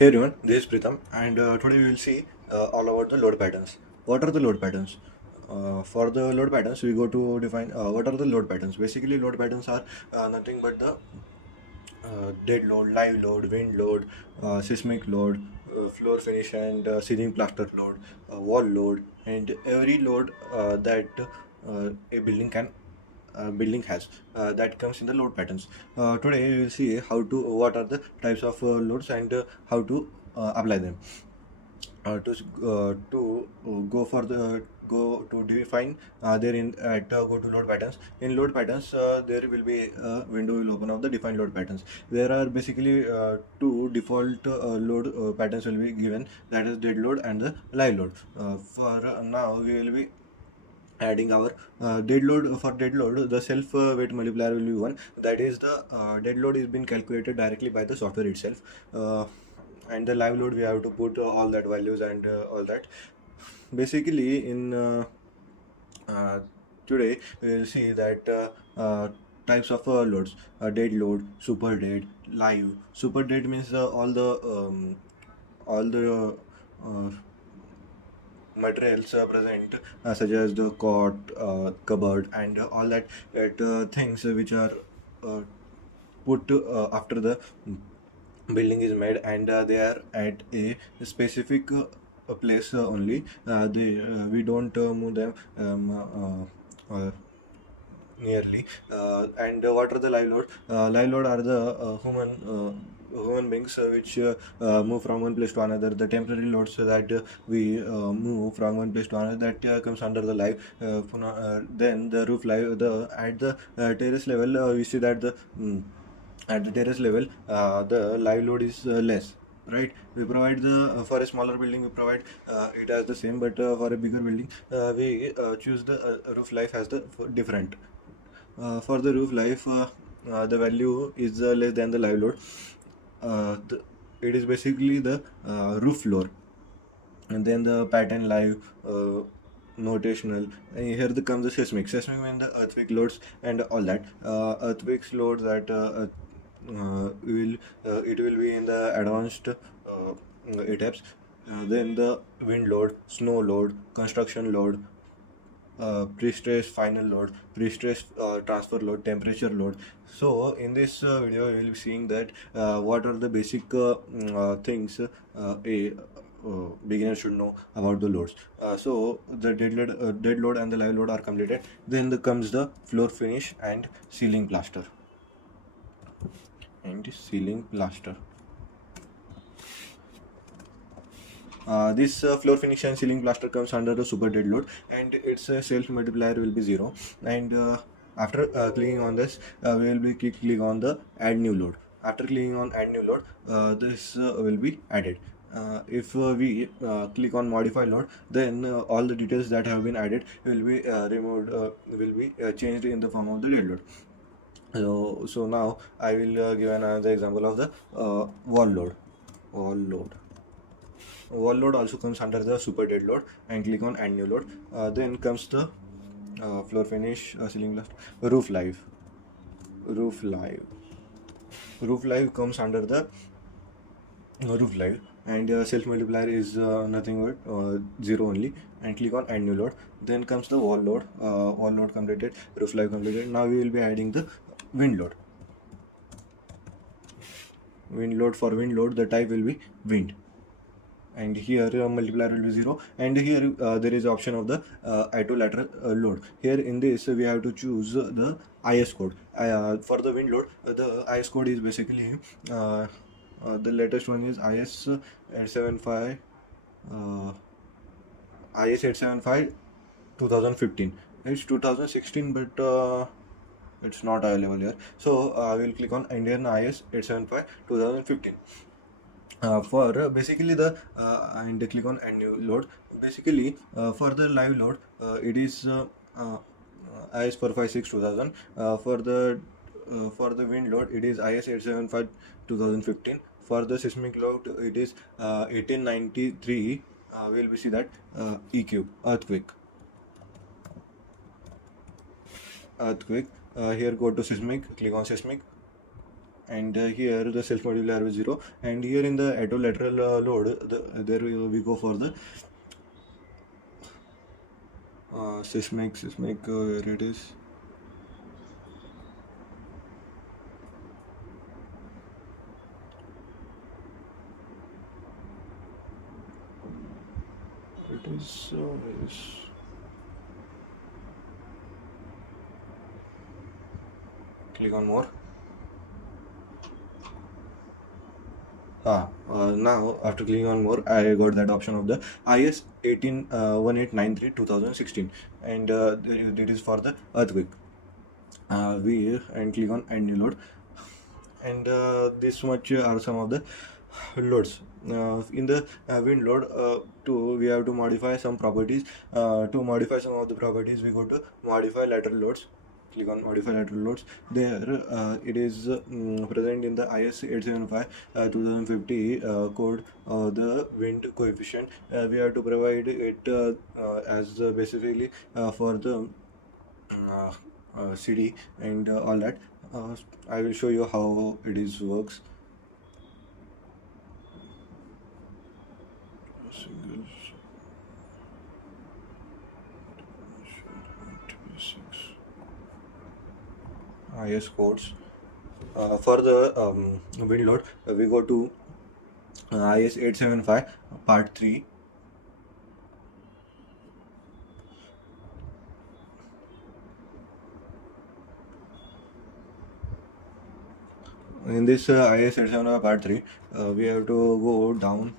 Hey everyone, this is Pritam, and today we will see all about the load patterns. What are the load patterns? For the load patterns, we go to define what are the load patterns. Basically, load patterns are nothing but the dead load, live load, wind load, seismic load, floor finish and ceiling plaster load, wall load, and every load that a building has that comes in the load patterns. Today we will see how to what are the types of loads and how to apply them. To go for the go to define there in at go to load patterns. In load patterns, there will be a window will open of the defined load patterns. There are basically two default load patterns will be given, that is dead load and the live load. For now we will be adding our dead load. For dead load, the self weight multiplier will be 1, that is the dead load is been calculated directly by the software itself. And the live load we have to put all that values and all that. Basically in uh, today we will see that types of loads: dead load, super dead, live. Super dead means all the uh, materials present, such as the cot, cupboard, and all that things which are uh, put after the building is made, and they are at a specific place only. We don't move them nearly. And what are the live load? Live load are the human beings which move from one place to another. The temporary loads that we move from one place to another, that comes under the live. Then the roof live. The at the terrace level, we see that at the terrace level, the live load is less. Right, we provide the for a smaller building we provide it as the same, but for a bigger building we choose the roof life as the different. For the roof life, the value is less than the live load. It is basically the roof floor, and then the pattern live, notational. And here comes the seismic means the earthquake loads and all that. Earthquakes loads that will it will be in the advanced ETABS. Then the wind load, snow load, construction load, pre-stress final load, pre-stress transfer load, temperature load. So in this video we will be seeing that what are the basic things a beginner should know about the loads. So the dead load and the live load are completed. Then comes the floor finish and ceiling plaster. This floor finish and ceiling plaster comes under the super dead load, and its self multiplier will be 0. And after clicking on this, we will be click on the add new load. After clicking on add new load, this will be added. If we click on modify load, then all the details that have been added will be removed, will be changed in the form of the dead load. So now I will give another example of the wall load. Wall load also comes under the super dead load, and click on add new load. Then comes the floor finish, ceiling blast, roof live. Roof live comes under the roof live, and self multiplier is nothing but 0 only, and click on add new load. Then comes the wall load completed, roof live completed. Now we will be adding the wind load. For wind load, the type will be wind, and here multiplier will be 0. And here there is option of the lateral load. Here in this we have to choose the IS code. For the wind load, the IS code is basically the latest one is IS 875 IS 875 2015. It's 2016, but it's not available here. So I will click on Indian IS 875 2015. For basically the and click on add new load. Basically for the live load, it is IS 456 2000. For the wind load, it is IS 875 2015. For the seismic load, it is 1893. We'll be see that EQ, earthquake. Here go to seismic, click on seismic, and here the self modular is 0, and here in the lateral load there we go for the seismic where it is. It is click on more. Now after clicking on more, I got that option of the IS 18 1893 2016, and it is for the earthquake. We and click on add new load, and this much are some of the loads. In the wind load, we have to modify some properties. To modify some of the properties, we go to modify lateral loads. Click on modify lateral loads. There it is present in the IS 875 2050 code. The wind coefficient, we have to provide it as basically for the CD and all that. I will show you how it is works. Single IS codes. For the wind load, we go to IS 875 part 3. In this IS 875 part 3, we have to go down.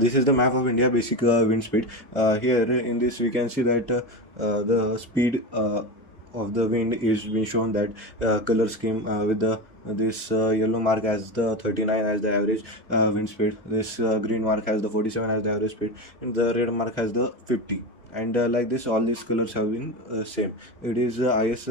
This is the map of India basic wind speed. Here in this we can see that the speed of the wind is being shown, that color scheme with the this yellow mark as the 39 as the average wind speed, this green mark has the 47 as the average speed, and the red mark has the 50, and like this all these colors have been same. It is IS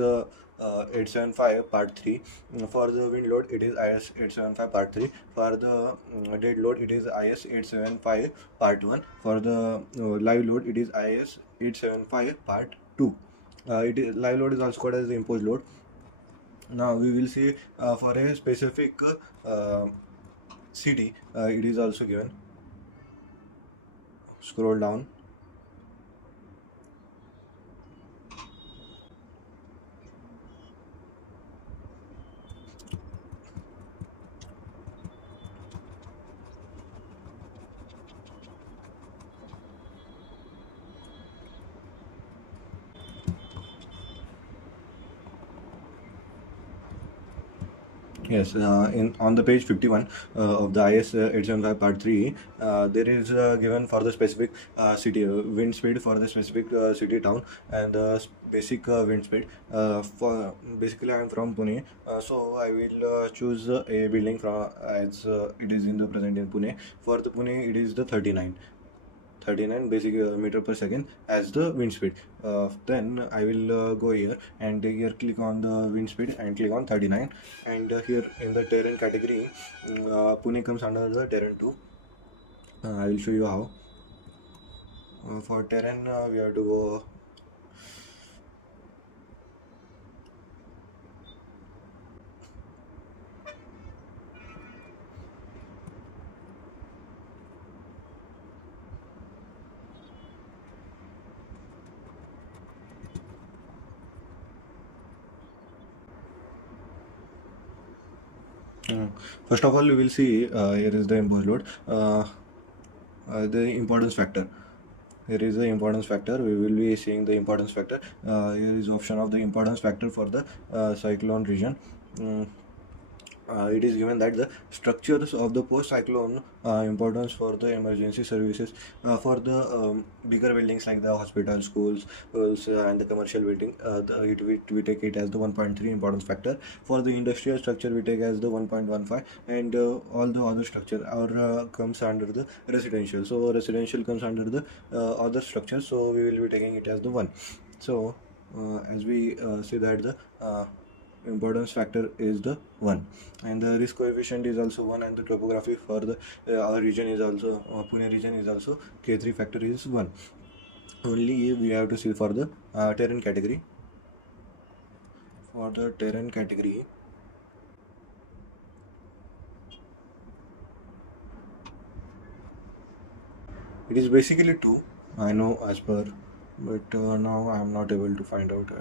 875 part 3. For the wind load it is IS 875 part 3. For the dead load it is IS 875 part 1. For the live load it is IS 875 part 2. Live load is also called as the imposed load. Now we will see for a specific city it is also given. Scroll down. Yes, in on the page 51 of the IS 875 part 3, there is given for the specific city wind speed for the specific city town, and basic wind speed. For basically, I am from Pune, so I will choose a building from as it is in the present in Pune. For the Pune, it is the 39 basic meter per second as the wind speed. Then I will go here, and here click on the wind speed and click on 39, and here in the terrain category Pune comes under the terrain 2. I will show you how. For terrain we have to go first of all you will see here is the imposed load, the importance factor. Here is the importance factor. We will be seeing the importance factor. Here is option of the importance factor for the cyclone region. It is given that the structures of the post-cyclone importance for the emergency services, for the bigger buildings like the hospital, schools, and the commercial building, we take it as the 1.3 importance factor. For the industrial structure we take as the 1.15, and all the other structure comes under the residential. So residential comes under the other structure, so we will be taking it as the 1. So as we see that the importance factor is the 1, and the risk coefficient is also 1, and the topography for the our region is also Pune region is also K3 factor is 1. Only we have to see for the terrain category. For the terrain category, it is basically 2. I know as per, but now I am not able to find out.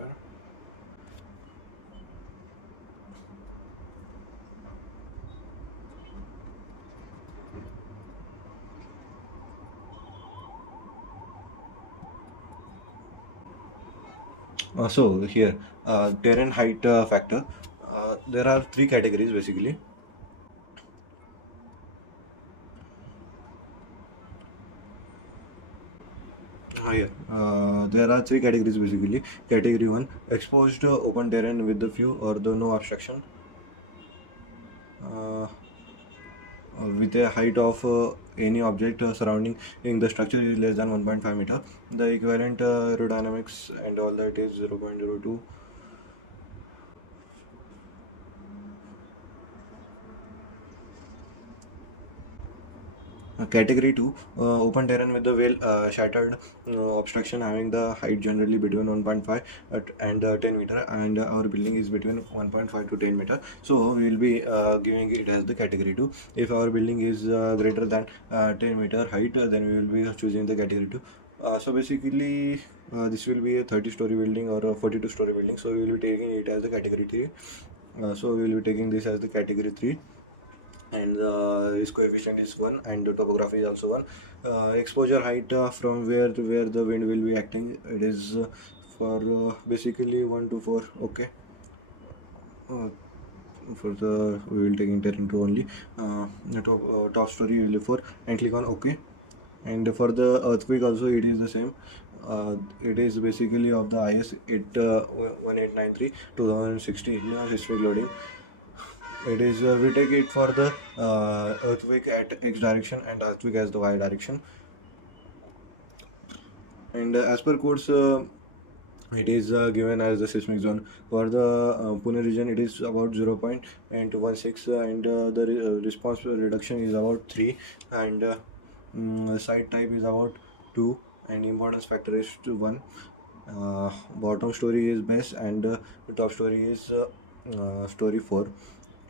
So here, terrain height factor. There are 3 categories basically. Yeah. There are 3 categories basically. Category 1, exposed open terrain with the few or the no obstruction. With a height of any object surrounding in the structure is less than 1.5 meter. The equivalent aerodynamics and all that is 0.02. Category 2, open terrain with the well shattered obstruction having the height generally between 1.5 and 10 meter, and our building is between 1.5 to 10 meter. So we will be giving it as the category 2. If our building is greater than 10 meter height, then we will be choosing the category 2. So basically, this will be a 30-story building or a 42-story building. So we will be taking it as the category 3. So we will be taking this as the category 3, and the risk coefficient is 1, and the topography is also 1. Exposure height from where to where the wind will be acting, it is for basically 1 to 4. Okay. For the we will taking terrain to only the top story will be 4, and click on OK. And for the earthquake also it is the same. It is basically of the IS 1893 2016 seismic loading. It is we take it for the earthquake at X direction and earthquake as the Y direction. And as per codes, it is given as the seismic zone. For the Pune region, it is about 0.16, and the response reduction is about 3, and site type is about 2, and importance factor is 1. Bottom story is base, and the top story is story 4.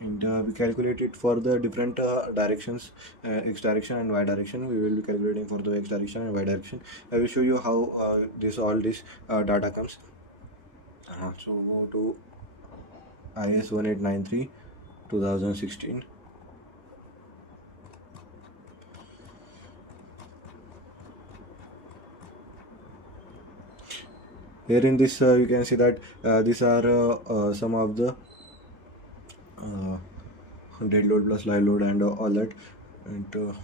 And we calculate it for the different directions, x direction and y direction. We will be calculating for the x direction and y direction. I will show you how all this data comes. So go to IS 1893 2016. Here in this you can see that these are some of the dead load plus live load and all that. And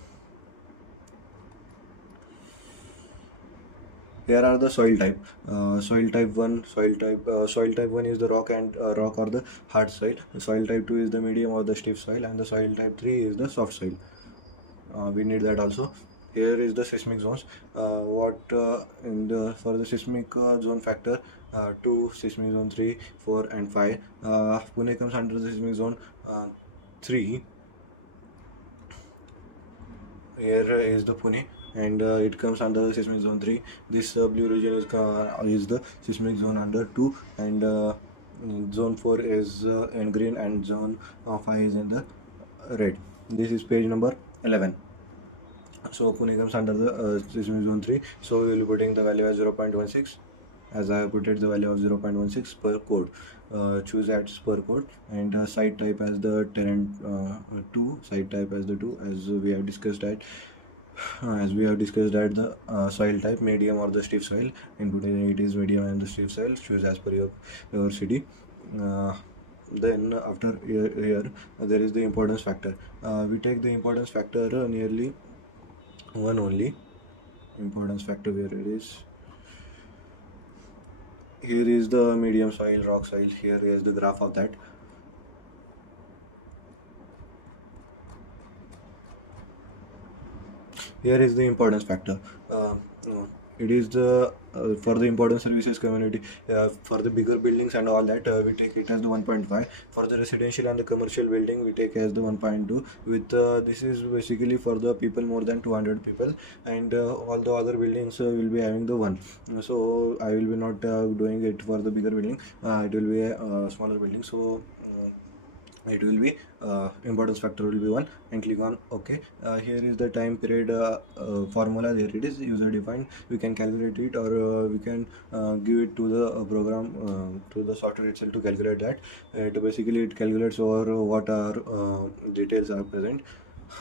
here are the soil type. Soil type 1, soil type 1 is the rock and rock or the hard soil. Soil type 2 is the medium or the stiff soil, and the soil type 3 is the soft soil. We need that also. Here is the seismic zones. For the seismic zone factor, 2, seismic zone 3, 4 and 5. Pune comes under the seismic zone 3. Here is the Pune, and it comes under the seismic zone 3. This blue region is the seismic zone under 2, and zone 4 is in green, and zone 5 is in the red. This is page number 11. So Pune comes under the seismic zone 3. So we will be putting the value as 0.16, as I have put it the value of 0.16 per code. Choose as per code, and site type as the terrain 2, site type as the 2, as we have discussed at the soil type medium or the stiff soil. Input it is medium and the stiff soil. Choose as per your city. Then after here there is the importance factor. We take the importance factor nearly 1 only. Importance factor where it is. Here is the medium soil, rock soil. Here is the graph of that. Here is the importance factor. it is the for the important services community, for the bigger buildings and all that, we take it as the 1.5. For the residential and the commercial building, we take as the 1.2. With this is basically for the people more than 200 people, and all the other buildings will be having the 1. So I will be not doing it for the bigger building. It will be a smaller building. So it will be importance factor will be 1, and click on OK. Here is the time period formula. There it is, user defined. We can calculate it, or we can give it to the program, to the software itself to calculate that. Basically it calculates over what are details are present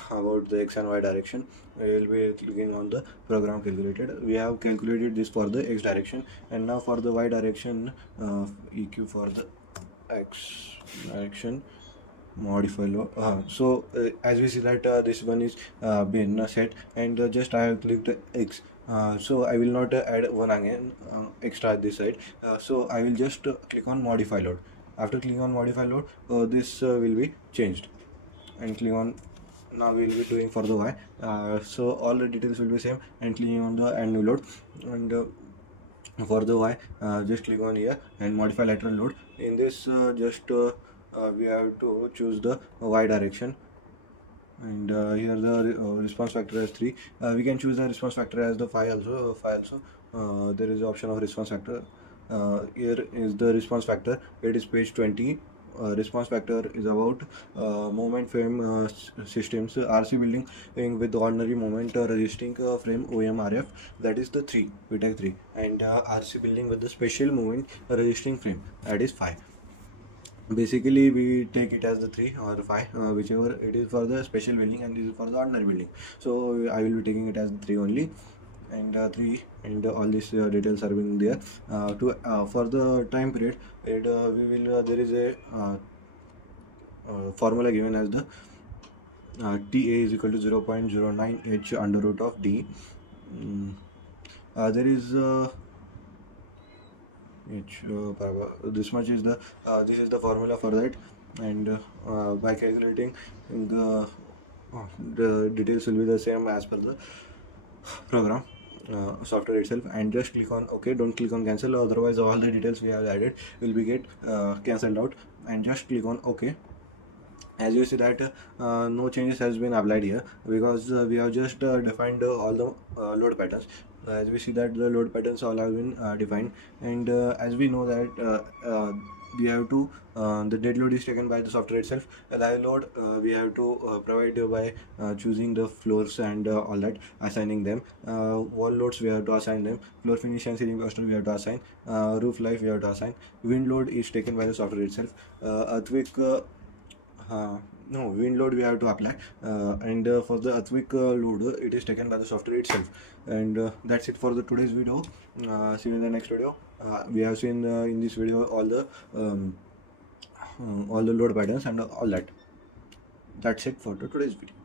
about the x and y direction. We will be clicking on the program calculated. We have calculated this for the x direction, and now for the y direction, EQ for the x direction, modify load. So as we see that this one is been set, and just I have clicked x. So I will not add one again extra at this side. So I will just click on modify load. After clicking on modify load, this will be changed, and click on. Now we will be doing for the y. So all the details will be same, and clicking on the add new load, and for the y, just click on here and modify lateral load. In this we have to choose the y direction, and here the response factor as 3. We can choose the response factor as the 5 also. There is the option of response factor. Here is the response factor. It is page 20. Response factor is about moment frame systems, RC building with ordinary moment resisting frame OMRF, that is the 3. We take 3, and RC building with the special moment resisting frame, that is 5. Basically we take it as the 3 or 5, whichever it is for the special building, and this is for the ordinary building. So I will be taking it as the 3 only, and 3, and all these details are being there. For the time period, we will there is a formula given as the TA is equal to 0.09 h under root of d. There is this much is the this is the formula for that, and by calculating the details will be the same as per the program software itself. And just click on OK. Don't click on cancel, otherwise all the details we have added will be get cancelled out. And just click on OK. As you see that no changes has been applied here, because we have just defined all the load patterns. As we see that the load patterns all have been defined, and as we know that we have to the dead load is taken by the software itself. A live load we have to provide by choosing the floors and all that, assigning them. Wall loads we have to assign them. Floor finish and ceiling cluster we have to assign. Roof life we have to assign. Wind load is taken by the software itself. Earthquake no, wind load we have to apply, and for the earthquake load it is taken by the software itself. And that's it for the today's video. See you in the next video. We have seen in this video all the load patterns and all that. That's it for the today's video.